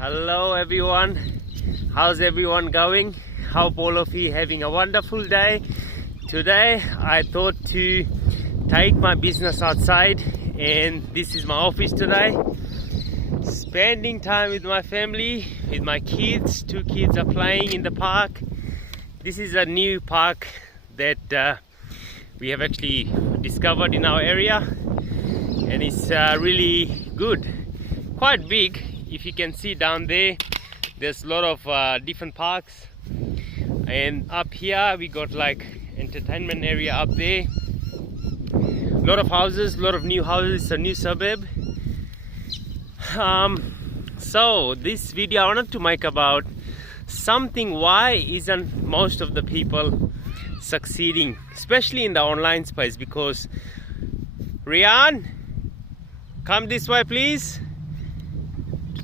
Hello everyone, how's everyone going? Hope all of you having a wonderful day. Today I thought to take my business outside, and this is my office today. Spending time with my family, with my kids. Two kids are playing in the park. This is a new park that we have actually discovered in our area, and it's really good, quite big. If you can see down there, there's a lot of different parks, and up here we got like entertainment area up there. A lot of houses, a lot of new houses. It's a new suburb. So this video I wanted to make about something. Why isn't most of the people succeeding, especially in the online space? Because Rian, come this way please.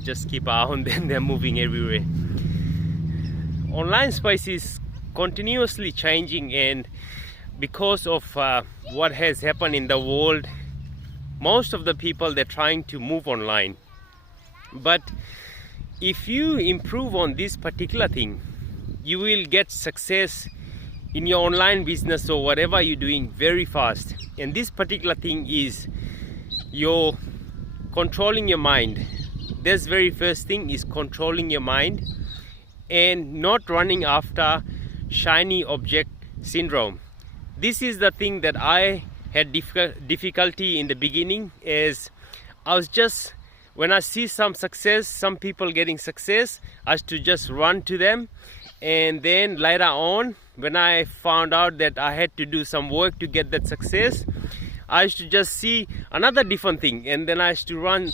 Just keep an eye on them, they're moving everywhere. Online space is continuously changing, and because of what has happened in the world, most of the people, they're trying to move online. But if you improve on this particular thing, you will get success in your online business or whatever you're doing very fast. And this particular thing is you're controlling your mind. This very first thing is controlling your mind and not running after shiny object syndrome. This is the thing that I had difficulty in the beginning. Is I was just, when I see some success, some people getting success, I used to just run to them. And then later on, when I found out that I had to do some work to get that success, I used to just see another different thing, and then I used to run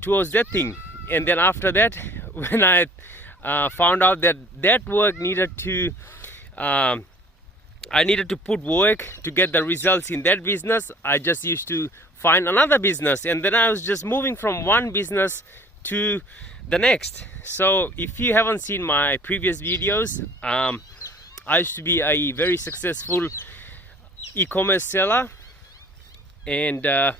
towards that thing. And then after that, when I found out that that work needed to, I needed to put work to get the results in that business, I just used to find another business, and then I was just moving from one business to the next. So if you haven't seen my previous videos, I used to be a very successful e-commerce seller, and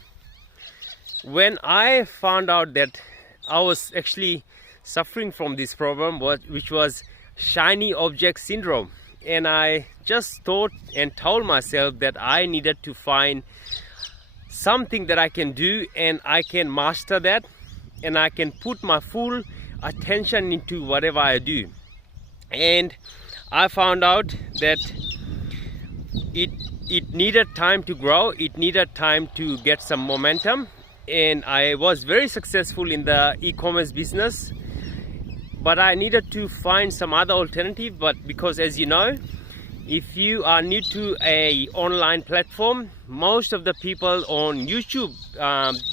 when I found out that I was actually suffering from this problem, which was shiny object syndrome, and I just thought and told myself that I needed to find something that I can do, and I can master that, and I can put my full attention into whatever I do. And I found out that it needed time to grow, it needed time to get some momentum, and I was very successful in the e-commerce business, but I needed to find some other alternative. But because, as you know, if you are new to a online platform, most of the people on YouTube,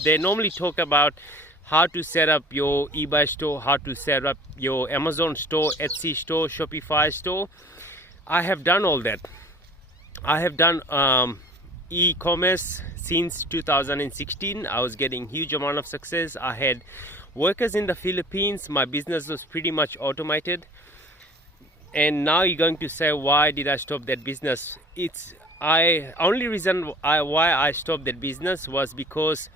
they normally talk about how to set up your eBay store, how to set up your Amazon store, Etsy store, Shopify store. I have done all that. I have done e-commerce since 2016. I was getting huge amount of success. I had workers in the Philippines. My business was pretty much automated. And now you're going to say, why did I stop that business? Only reason why I stopped that business was because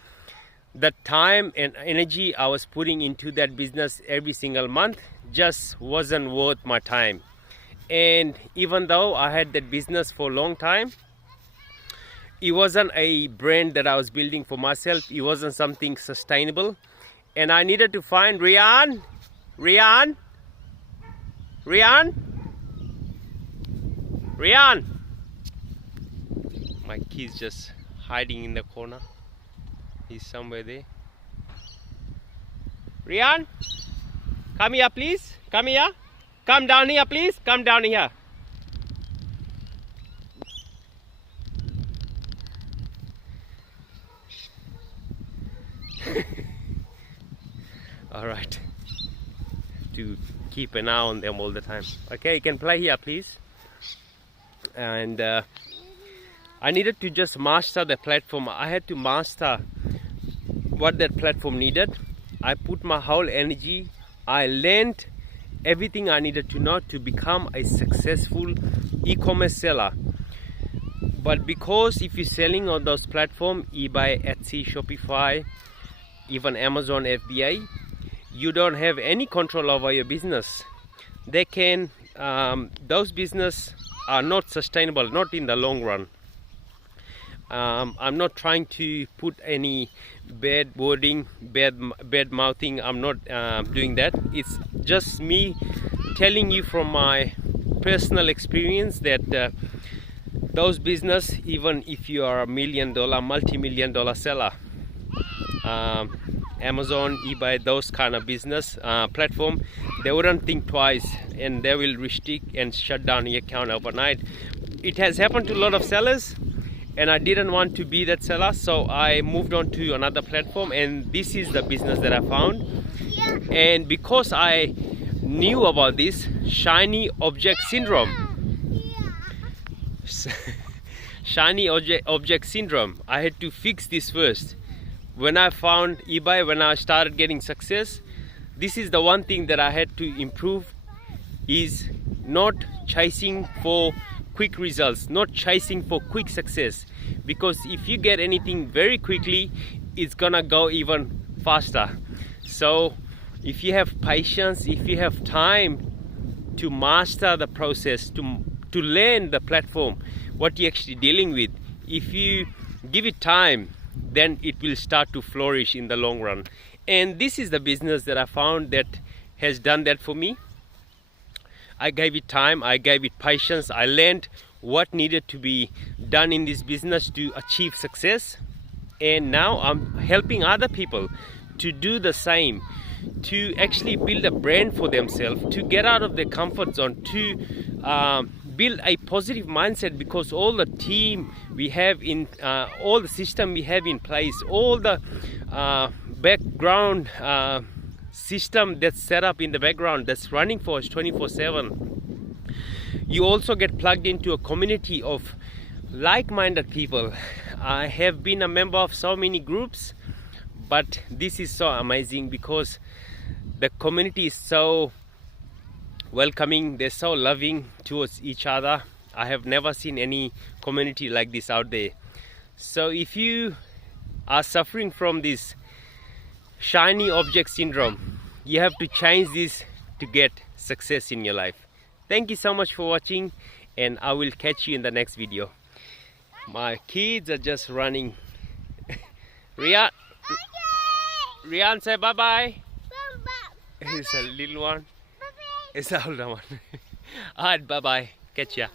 the time and energy I was putting into that business every single month just wasn't worth my time. And even though I had that business for a long time, it wasn't a brand that I was building for myself. It wasn't something sustainable, and I needed to find Rian. My kid's just hiding in the corner. He's somewhere there. Rian, come here please. Come here. Come down here please. Come down here. All right. To keep an eye on them all the time. Okay, you can play here please. And I needed to just master the platform. I had to master what that platform needed. I put my whole energy. I learned everything I needed to know to become a successful e-commerce seller. But because if you're selling on those platforms, eBay, Etsy, Shopify, even Amazon FBA, you don't have any control over your business. They can, those business are not sustainable, not in the long run. I'm not trying to put any bad wording, bad mouthing. I'm not doing that. It's just me telling you from my personal experience that those business, even if you are a $1 million, multi-million-dollar seller, Amazon, eBay, those kind of business platform, they wouldn't think twice and they will restrict and shut down your account overnight. It has happened to a lot of sellers, and I didn't want to be that seller, so I moved on to another platform, and this is the business that I found. And because I knew about this shiny object syndrome, shiny object syndrome, I had to fix this first. When I found eBay, when I started getting success, this is the one thing that I had to improve, is not chasing for quick results, not chasing for quick success, because if you get anything very quickly, it's gonna go even faster. So if you have patience, if you have time to master the process, to learn the platform, what you're actually dealing with, if you give it time, then it will start to flourish in the long run. And this is the business that I found that has done that for me. I gave it time, I gave it patience, I learned what needed to be done in this business to achieve success, and now I'm helping other people to do the same, to actually build a brand for themselves, to get out of their comfort zone, to build a positive mindset, because all the team we have in, all the system we have in place, all the background system that's set up in the background, that's running for us 24/7. You also get plugged into a community of like-minded people. I have been a member of so many groups, but this is so amazing because the community is so welcoming, they're so loving towards each other. I have never seen any community like this out there. So if you are suffering from this shiny object syndrome, you have to change this to get success in your life. Thank you so much for watching, and I will catch you in the next video. My kids are just running. Rian, Rian, say bye bye. It's a little one. It's the older one. Alright, bye bye. Catch ya.